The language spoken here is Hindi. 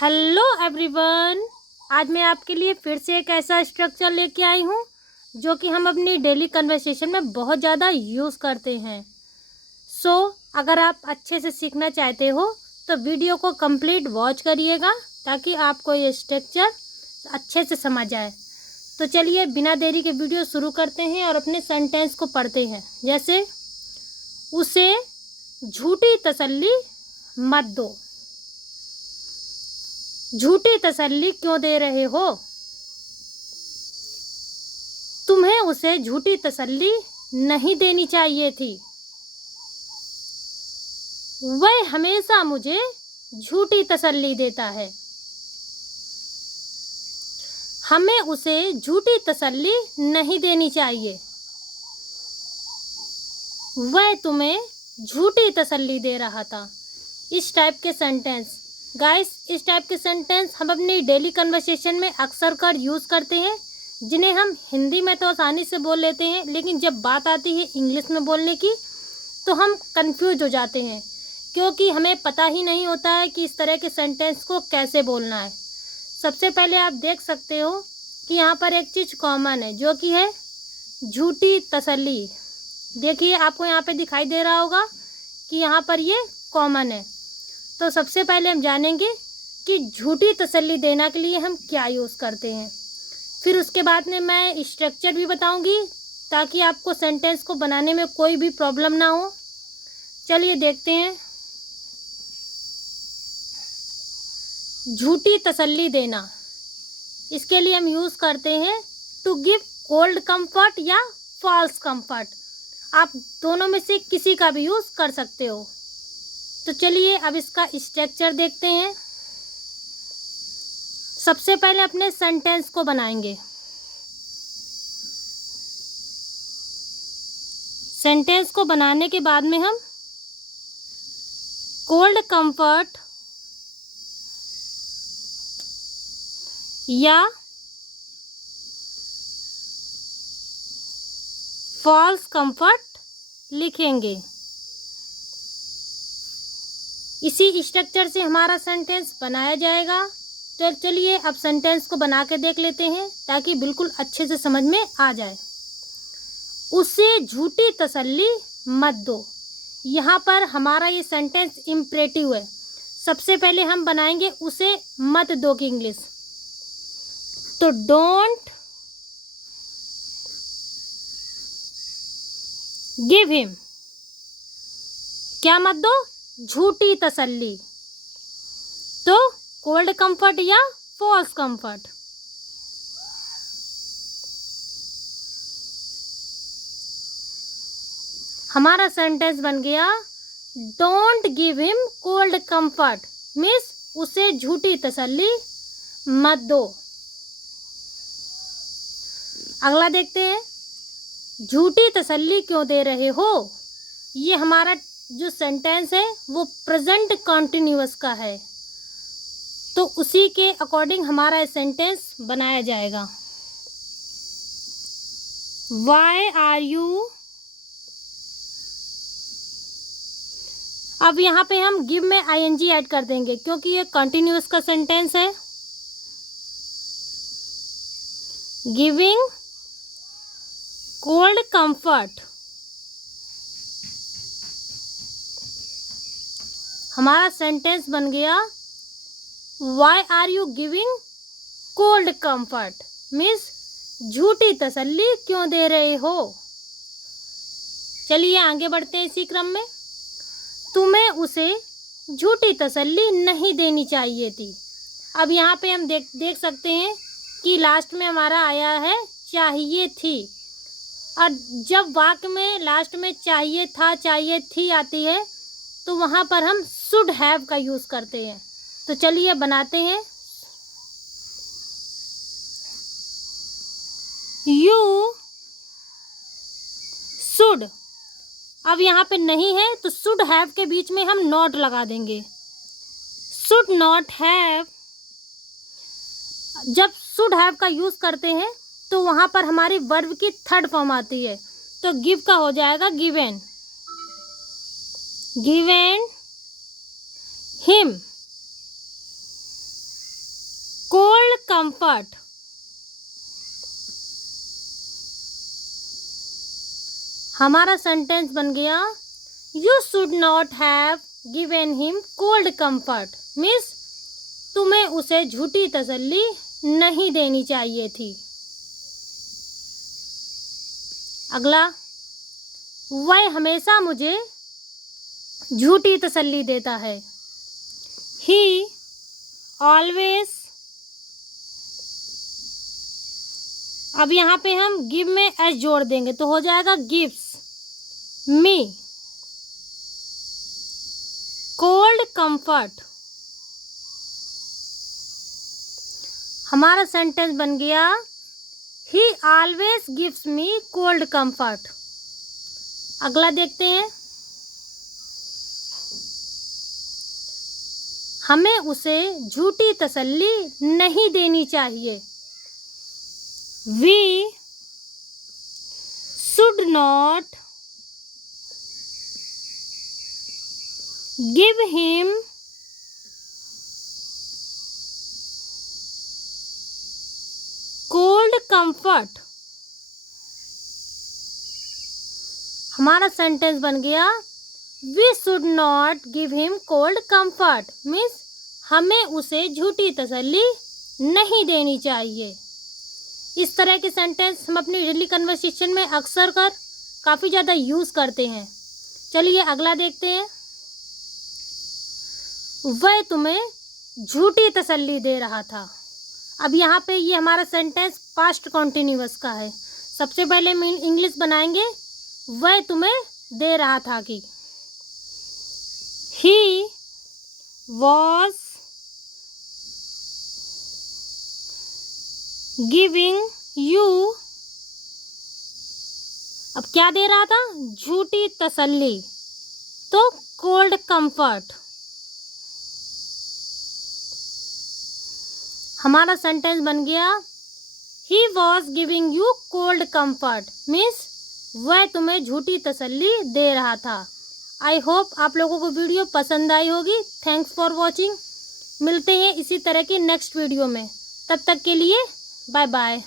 Hello everyone. आज मैं आपके लिए फिर से एक ऐसा स्ट्रक्चर लेके आई हूँ जो कि हम अपनी डेली कन्वर्सेशन में बहुत ज़्यादा यूज़ करते हैं। अगर आप अच्छे से सीखना चाहते हो तो वीडियो को कंप्लीट वॉच करिएगा ताकि आपको ये स्ट्रक्चर अच्छे से समझ आए। तो चलिए बिना देरी के वीडियो शुरू करते हैं और अपने सेंटेंस को पढ़ते हैं। जैसे, उसे झूठी तसल्ली मत दो। झूठी तसल्ली क्यों दे रहे हो? तुम्हें उसे झूठी तसल्ली नहीं देनी चाहिए थी। वह हमेशा मुझे झूठी तसल्ली देता है। हमें उसे झूठी तसल्ली नहीं देनी चाहिए। वह तुम्हें झूठी तसल्ली दे रहा था। इस टाइप के सेंटेंस गाइस, इस टाइप के सेंटेंस हम अपनी डेली कन्वर्सेशन में अक्सर कर यूज़ करते हैं, जिन्हें हम हिंदी में तो आसानी से बोल लेते हैं, लेकिन जब बात आती है इंग्लिश में बोलने की तो हम कंफ्यूज हो जाते हैं, क्योंकि हमें पता ही नहीं होता है कि इस तरह के सेंटेंस को कैसे बोलना है। सबसे पहले आप देख सकते हो कि यहाँ पर एक चीज़ कॉमन है जो कि है झूठी तसल्ली। देखिए, आपको यहाँ पे दिखाई दे रहा होगा कि यहाँ पर ये कॉमन है। तो सबसे पहले हम जानेंगे कि झूठी तसल्ली देने के लिए हम क्या यूज़ करते हैं। फिर उसके बाद में मैं स्ट्रक्चर भी बताऊंगी ताकि आपको सेंटेंस को बनाने में कोई भी प्रॉब्लम ना हो। चलिए देखते हैं। झूठी तसल्ली देना, इसके लिए हम यूज़ करते हैं टू गिव कोल्ड कंफर्ट या फॉल्स कंफर्ट। आप दोनों में से किसी का भी यूज़ कर सकते हो। तो चलिए अब इसका स्ट्रक्चर देखते हैं। सबसे पहले अपने सेंटेंस को बनाएंगे। सेंटेंस को बनाने के बाद में हम कोल्ड कंफर्ट या फॉल्स कंफर्ट लिखेंगे। इसी स्ट्रक्चर से हमारा सेंटेंस बनाया जाएगा। तो चलिए अब सेंटेंस को बना के देख लेते हैं ताकि बिल्कुल अच्छे से समझ में आ जाए। उसे झूठी तसल्ली मत दो। यहाँ पर हमारा ये सेंटेंस इम्परेटिव है। सबसे पहले हम बनाएंगे उसे मत दो की इंग्लिश। तो डोंट गिव हिम। क्या मत दो? झूठी तसल्ली। तो कोल्ड कंफर्ट या फॉल्स कंफर्ट। हमारा सेंटेंस बन गया don't give him cold comfort, means उसे झूठी तसल्ली मत दो। अगला देखते हैं, झूठी तसल्ली क्यों दे रहे हो। ये हमारा जो सेंटेंस है वो प्रेजेंट कॉन्टिन्यूअस का है, तो उसी के अकॉर्डिंग हमारा सेंटेंस बनाया जाएगा। Why are you. अब यहाँ पे हम गिव में आईएनजी ऐड कर देंगे क्योंकि ये कॉन्टिन्यूअस का सेंटेंस है। Giving cold comfort. हमारा सेंटेंस बन गया why are you giving cold comfort, means झूठी तसल्ली क्यों दे रहे हो। चलिए आगे बढ़ते हैं इसी क्रम में। तुम्हें उसे झूठी तसल्ली नहीं देनी चाहिए थी। अब यहाँ पे हम देख सकते हैं कि लास्ट में हमारा आया है चाहिए थी, और जब वाक्य में लास्ट में चाहिए था चाहिए थी आती है तो वहाँ पर हम शुड हैव का यूज़ करते हैं। तो चलिए बनाते हैं। You should. अब यहाँ पे नहीं है तो शुड हैव के बीच में हम नॉट लगा देंगे। Should not have. जब शुड हैव का यूज़ करते हैं तो वहाँ पर हमारी वर्ब की थर्ड फॉर्म आती है, तो गिव का हो जाएगा गिवेन। Given him. comfort. हमारा सेंटेंस बन गया You should not have given him cold comfort. Means तुम्हें उसे झूठी तसल्ली नहीं देनी चाहिए थी। अगला, वह हमेशा मुझे झूठी तसल्ली देता है। He always, अब यहाँ पे हम गिव में एस जोड़ देंगे तो हो जाएगा गिव्स मी कोल्ड कंफर्ट। हमारा सेंटेंस बन गया ही always gives me cold comfort. अगला देखते हैं, हमें उसे झूठी तसल्ली नहीं देनी चाहिए। We should not give him cold comfort। हमारा सेंटेंस बन गया We should not give him cold comfort। Means हमें उसे झूठी तसल्ली नहीं देनी चाहिए। इस तरह के सेंटेंस हम अपनी डेली कन्वर्सेशन में अक्सर कर काफ़ी ज़्यादा यूज़ करते हैं। चलिए अगला देखते हैं, वह तुम्हें झूठी तसल्ली दे रहा था। अब यहाँ पे ये हमारा सेंटेंस पास्ट कॉन्टिन्यूअस का है। सबसे पहले हम इंग्लिश बनाएंगे, वह तुम्हें दे रहा था कि ही वॉज गिविंग यू, अब क्या दे रहा था, झूठी तसल्ली, तो कोल्ड कंफर्ट। हमारा सेंटेंस बन गया he was giving you cold comfort. Means वह तुम्हें झूठी तसल्ली दे रहा था। आई होप आप लोगों को वीडियो पसंद आई होगी। Thanks for watching. मिलते हैं इसी तरह की नेक्स्ट वीडियो में, तब तक के लिए बाय बाय।